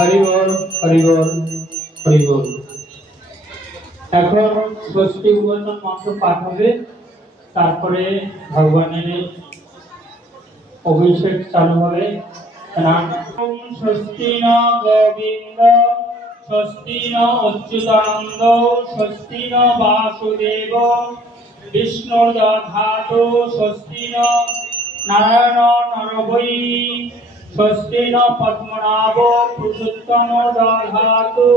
হরিবল হরিবল হরিবল। এখন ষষ্ঠী উপাসন মন্ত্র পাঠ হবে, তারপরে ভগবানের অভিষেক চালু হবে। ষষ্ঠী ন গোবিন্দ, ষষ্ঠী ন অচ্যুতানন্দ, ষষ্ঠী ন বাসুদেব, বিষ্ণুর দধাতু, ষষ্ঠী ন নারায়ণ নরবৈ, ষষ্ঠী ন পদ্মনাভ পুরুষোত্তম দধাতু,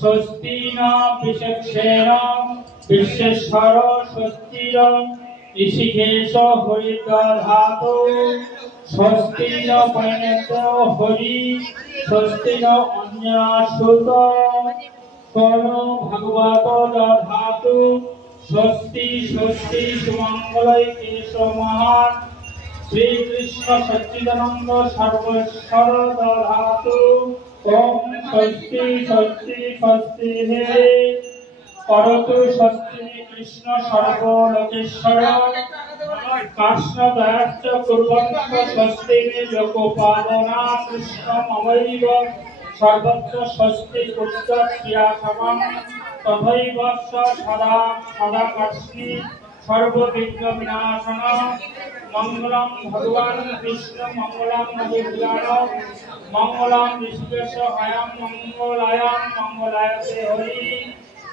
ষষ্ঠী ন বিশেষেণ বিশ্বেশ্বর, ষষ্ঠী ন ঋষিকেশ হরি দধাতু, ষষ্ঠী ন পরিণত হরি, ষষ্ঠী ন অঞ্জনাসুত কোন ভগবত দধাতু, ষষ্ঠী ষষ্ঠী সুমঙ্গলাই কেশ মহান শ্রী কৃষ্ণ সচ্চিদানন্দ সর্বেশ্বর দধাতু। ওম ষষ্ঠী ষষ্ঠী ষষ্ঠী হে করতু ষষ্ঠী কৃষ্ণ সর্বলোকেশ্বর, কাষ্ণদয়াশ্চ কুর্বন্ত ষষ্ঠী লোকোপাদনা কৃষ্ণমবৈব, সর্বত্র ষষ্ঠী কুর্ত ক্রিয়াসমং তথৈব সদা সদা কর্ষ্ণি সর্ববিঘ্ন বিনাশন। মঙ্গলম ভগবান বিষ্ণু মঙ্গলম মধুসূদন মঙ্গলম ঋষিকেশ হয়ং মঙ্গলায়াং মঙ্গলায়তে হরি,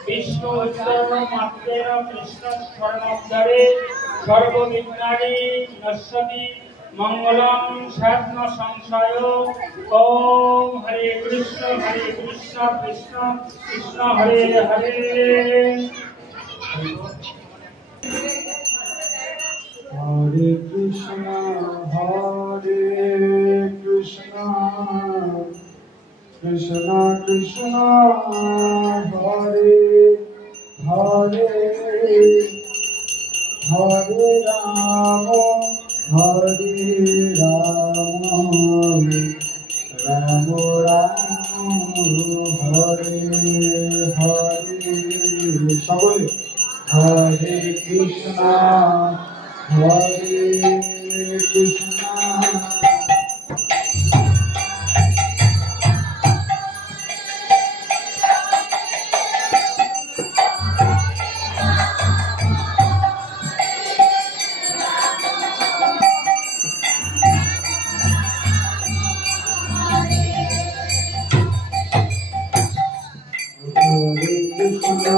বিষ্ণু উচ্চারণ মাত্রেণ কৃষ্ণ স্মরণোদ্ধারে সর্ববিঘ্নানি নশ্যতি, মঙ্গলম স্বপ্ন সংশয়। ওম হরে কৃষ্ণ কৃষ্ণ কৃষ্ণ হরে হরে। হরে কৃষ্ণ কৃষ্ণ কৃষ্ণ হরে হরে, হরে রাম রাম রাম হরে হরে। সকলে হরে Krishna Krishna. Krishna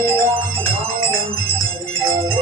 Hare Ram, Ram Ram, Hare Hare.